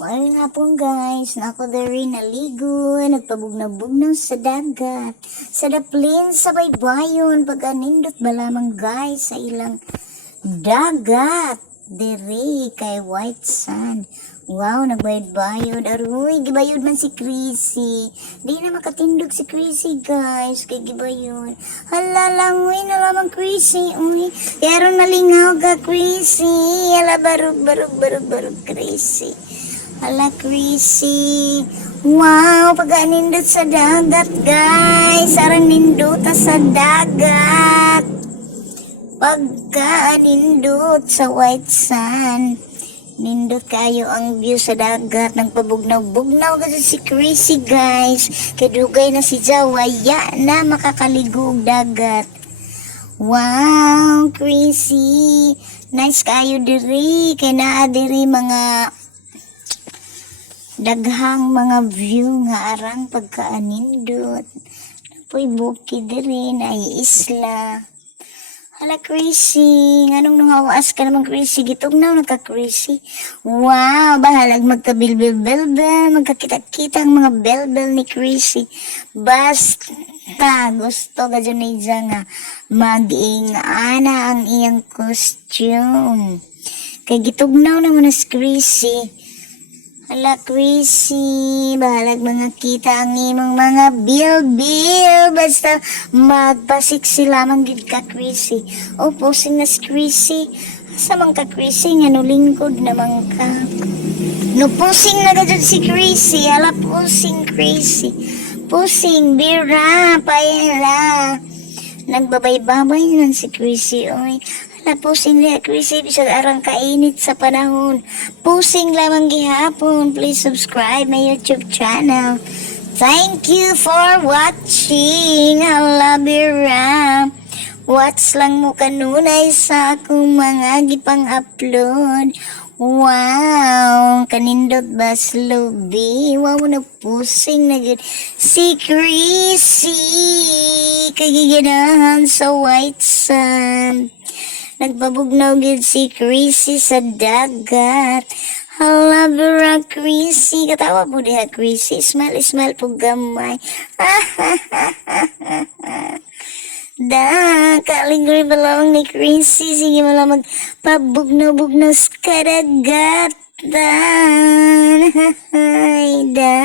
Ay nga po guys, na ako diri naligo, nagpabugnag-bugnaw sa dagat, sa daplin, sa baybayon, pag-anindot ba lamang guys sa ilang dagat, diri kay White Sand. Wow, nagbayad-bayod, aroy, gibayod man si Chrissy. Di na makatindog si Chrissy guys, kay gibayod. Hala lang, uy, na lamang Chrissy, uy. Kaya ron malingaw ka Chrissy, hala barug, Chrissy. Hala, Chrissy. Wow, pag-anindot sa dagat, guys. Arang nindota sa dagat. Pagka-anindot sa White Sand. Nindot kayo ang view sa dagat. Nagpabugnaw-bugnaw kasi si Chrissy, guys. Kadugay na si Jawaya na makakaligog dagat. Wow, Chrissy. Nice kayo diri. Kaya naa diri mga daghang mga view nga arang pagkaanindot. Napoy bukid diri na isla. Hala Chrissy, nganong nung hawaas ka naman Chrissy, gitugnaw na ka Chrissy. Wow, bahalag magka-bilbil-bilbil, magkakita-kita ang mga belbel ni Chrissy. Basta gusto ka dyan nga mag-ingana ang iyang costume. Kay gitugnaw naman na si Chrissy. Hala, Chrissy, bahalag mga kita ang imong mga bil-bil. Basta magpasiksi lamang gid ka, Chrissy. O, posing na si Chrissy. Asa man ka, Chrissy, nga no lingkod naman ka. No, posing na gajud si Chrissy. Hala, posing, Chrissy. Posing, bira, paela. Nagbabay-babay naman si Chrissy, oy. Hala, pusing liya, Chrissy, bisag arang kainit sa panahon. Pusing lamang gihapon. Please subscribe my YouTube channel. Thank you for watching. Hala, bira. Watch lang mo kanunay sa akong mga gipang-upload. Wow, kanindot ba slobi? Wow, na pusing na gid si Chrissy. Kagiginahan sa White Sand. Nagpabugnaw gid si Chrissy sa dagat. Hala, bira, Chrissy. Katawa po diha, Chrissy. Smile po gamay. Da, kaligre ba lang ni Chrissy? Sige mo lang magpabugnaw-bugnaw sa kadagatan. Da.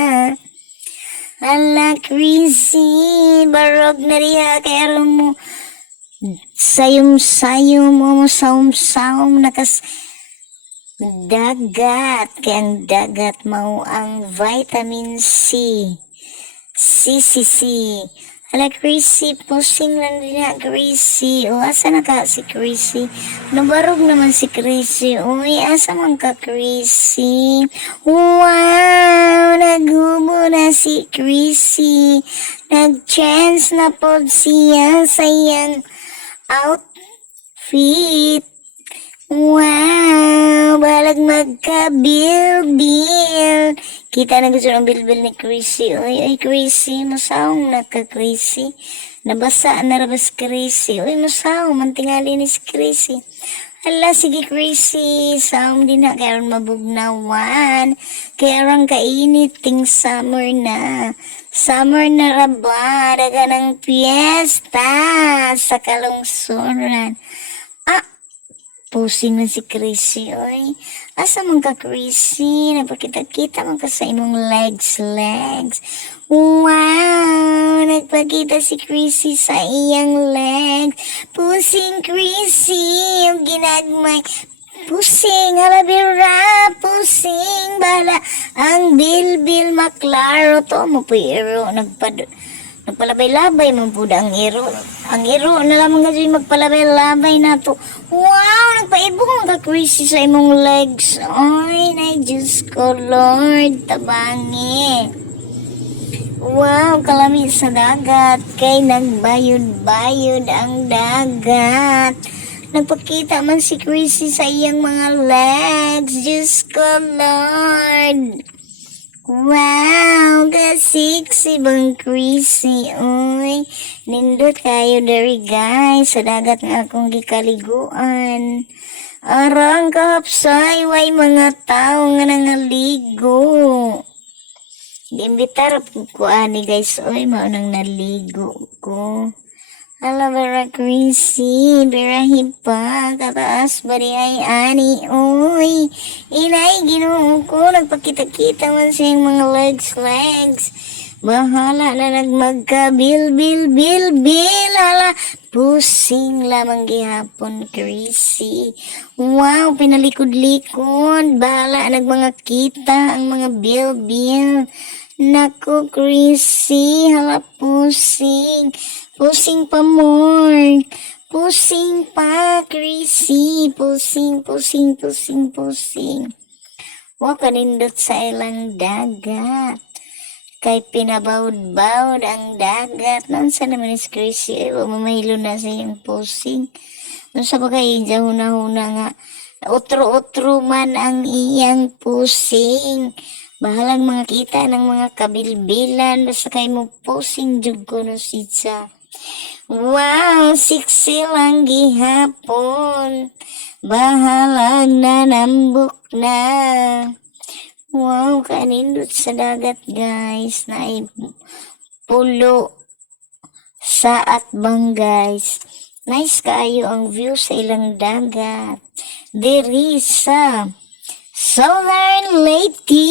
Hala, Chrissy. Barog na riha. Kaya mo sayom-sayom mo, saom-saom nakas dagat. Kaya ang dagat mau ang vitamin C. C. Hala, Chrissy, pusing lang din na, Chrissy. O, asa na ka si Chrissy? Nabarog naman si Chrissy. Uy, asa man ka, Chrissy? Wow, nagubo na si Chrissy. Nag-chance na po siya sa iyang outfit. Wow, balag magka-bil-bil. Kita na gusto ng bil-bil ni Chrissy. Oy, Chrissy, masaong na ka, Chrissy. Nabasa na rabas Chrissy. Oy, masaong, mantingali ni si Chrissy. Hala, sige Chrissy, saong din na, kaya rin mabugnawan. Kaya rin kainit, ting summer na. Summer na raba, daga ng piyesta sa kalungsuran. Pusing na si Chrissy, oy. Asa man ka, Chrissy? Napakita-kita man ka sa imong legs. Wow! Nagpakita si Chrissy sa iyang legs. Pusing, Chrissy! Yung ginagmay. Pusing, halabira, pusing, bala. Ang bil-bil maklaro to. Mapuyero, nagpalabay-labay mo po ang iro. Ang iro na lamang kasi magpalabay-labay na to. Wow! Nagpaibong ka, Chrissy, sa imong legs. Ay, na Diyos ko, Lord. Tabangi. Wow! Kalami sa dagat. Kay nagbayod-bayod ang dagat. Nagpakita man si Chrissy sa iyang mga legs. Diyos ko, Lord. Wow, kasiksi bang Chrissy, oy. Nindot kayo dari guys, sa dagat nga akong gikaliguan. Arang kahapsay, way mga tao nga nangaligo. Giimbitar ko ani guys, oy, maunang naligo ko. Ala, vera crazy, vera hipa, kataas bari ay ani, oy. Inay, ginoo ko, nagpakita-kita man siyang mga legs. Bahala na nagmagka, bil, ala, pusing lamang gihapon, crazy. Wow, pinalikod-likod, bahala nagmanga kita ang mga bil. Naku, crazy, hala, pusing. Pusing pa more. Pusing pa, crazy. Pusing. Wa kanindot sa ilang dagat. Kay pinabawd-bawd ang dagat. Nansa naman is crazy. Ay, mamahilo na sa iyong pusing. Nansa ba kayo huna-huna nga. Utro-utro man ang iyang pusing. Bahalang mga kita ng mga kabilbilan. Basta kayo mo pusing jud ko no sitsa. Wow, siksi lang gihapon. Bahalag nanambok na. Wow, kanindot sa dagat guys. Naay pulo sa atbang guys. Nice kaayo ang view sa ilang dagat. Diri sa Southern Leyte.